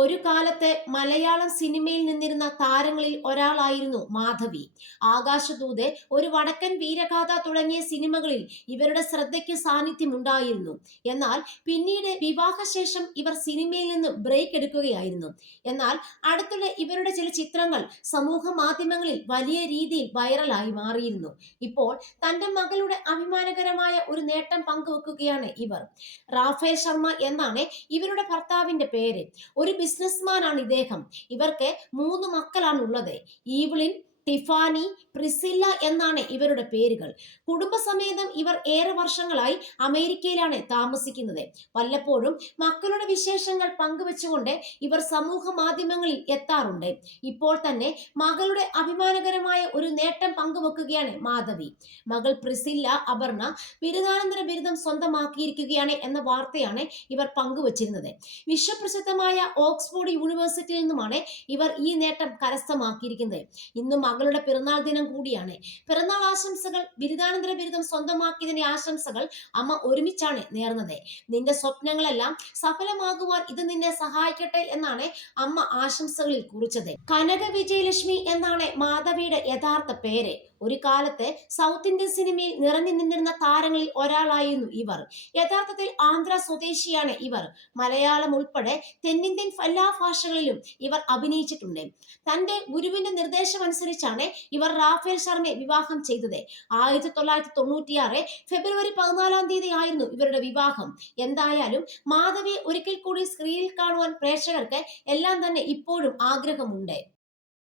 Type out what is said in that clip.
ഒരു കാലത്ത് മലയാളം സിനിമയിൽ നിന്നിരുന്ന താരങ്ങളിൽ ഒരാളായിരുന്നു മാധവി. ആകാശദൂത്, ഒരു വടക്കൻ വീരഗാഥ തുടങ്ങിയ സിനിമകളിൽ ഇവരുടെ ശ്രദ്ധയ്ക്ക് സാന്നിധ്യമുണ്ടായിരുന്നു. എന്നാൽ പിന്നീട് വിവാഹശേഷം ഇവർ സിനിമയിൽ നിന്ന് ബ്രേക്ക് എടുക്കുകയായിരുന്നു. എന്നാൽ അടുത്തിടെ ഇവരുടെ ചില ചിത്രങ്ങൾ സമൂഹ മാധ്യമങ്ങളിൽ വലിയ രീതിയിൽ വൈറലായി മാറിയിരുന്നു. ഇപ്പോൾ തന്റെ മകളുടെ അഭിമാനകരമായ ഒരു നേട്ടം പങ്കുവെക്കുകയാണ് ഇവർ. റാഫേൽ ശർമ്മ എന്നാണ് ഇവരുടെ ഭർത്താവിന്റെ പേര്. ഒരു ബിസിനസ്മാനാണ് ഇദ്ദേഹം. ഇവർക്ക് 3 മക്കളാണ് ഉള്ളത്. ഈവ്ലിൻ, ടിഫാനി, പ്രിസില്ല എന്നാണ് ഇവരുടെ പേരുകൾ. കുടുംബസമേതം ഇവർ ഏറെ വർഷങ്ങളായി അമേരിക്കയിലാണ് താമസിക്കുന്നത്. വല്ലപ്പോഴും മക്കളുടെ വിശേഷങ്ങൾ പങ്കുവെച്ചുകൊണ്ട് ഇവർ സമൂഹ മാധ്യമങ്ങളിൽ എത്താറുണ്ട്. ഇപ്പോൾ തന്നെ മകളുടെ അഭിമാനകരമായ ഒരു നേട്ടം പങ്കുവെക്കുകയാണ് മാധവി. മകൾ പ്രിസില്ല അപർണ ബിരുദാനന്തര ബിരുദം സ്വന്തമാക്കിയിരിക്കുകയാണ് എന്ന വാർത്തയാണ് ഇവർ പങ്കുവച്ചിരുന്നത്. വിശ്വപ്രസിദ്ധമായ ഓക്സ്ഫോർഡ് യൂണിവേഴ്സിറ്റിയിൽ നിന്നുമാണ് ഇവർ ഈ നേട്ടം കരസ്ഥമാക്കിയിരിക്കുന്നത്. ഇന്ന് മകളുടെ പിറന്നാൾ ദിനം കൂടിയാണ്. പിറന്നാൾ ആശംസകൾ. ബിരുദാനന്തര ബിരുദം സ്വന്തമാക്കിയതിന്റെ ആശംസകൾ അമ്മ ഒരുമിച്ചാണ് നേർന്നത്. നിന്റെ സ്വപ്നങ്ങളെല്ലാം സഫലമാകുവാൻ ഇത് നിന്നെ സഹായിക്കട്ടെ എന്നാണ് അമ്മ ആശംസകളിൽ കുറിച്ചത്. കനക വിജയലക്ഷ്മി എന്നാണ് മാധവിയുടെ യഥാർത്ഥ പേര്. ഒരു കാലത്ത് സൗത്ത് ഇന്ത്യൻ സിനിമയിൽ നിറഞ്ഞു നിന്നിരുന്ന താരങ്ങളിൽ ഒരാളായിരുന്നു ഇവർ. യഥാർത്ഥത്തിൽ ആന്ധ്ര സ്വദേശിയാണ് ഇവർ. മലയാളം ഉൾപ്പെടെ തെന്നിന്ത്യൻ എല്ലാ ഭാഷകളിലും ഇവർ അഭിനയിച്ചിട്ടുണ്ട്. തന്റെ ഗുരുവിന്റെ നിർദ്ദേശമനുസരിച്ചാണ് ഇവർ റാഫേൽ ശർമ്മയെ വിവാഹം ചെയ്തത്. 1996 ഫെബ്രുവരി 14 ആയിരുന്നു ഇവരുടെ വിവാഹം. എന്തായാലും മാധവിയെ ഒരിക്കൽ കൂടി സ്ക്രീനിൽ കാണുവാൻ പ്രേക്ഷകർക്ക് എല്ലാം തന്നെ ഇപ്പോഴും ആഗ്രഹമുണ്ട്.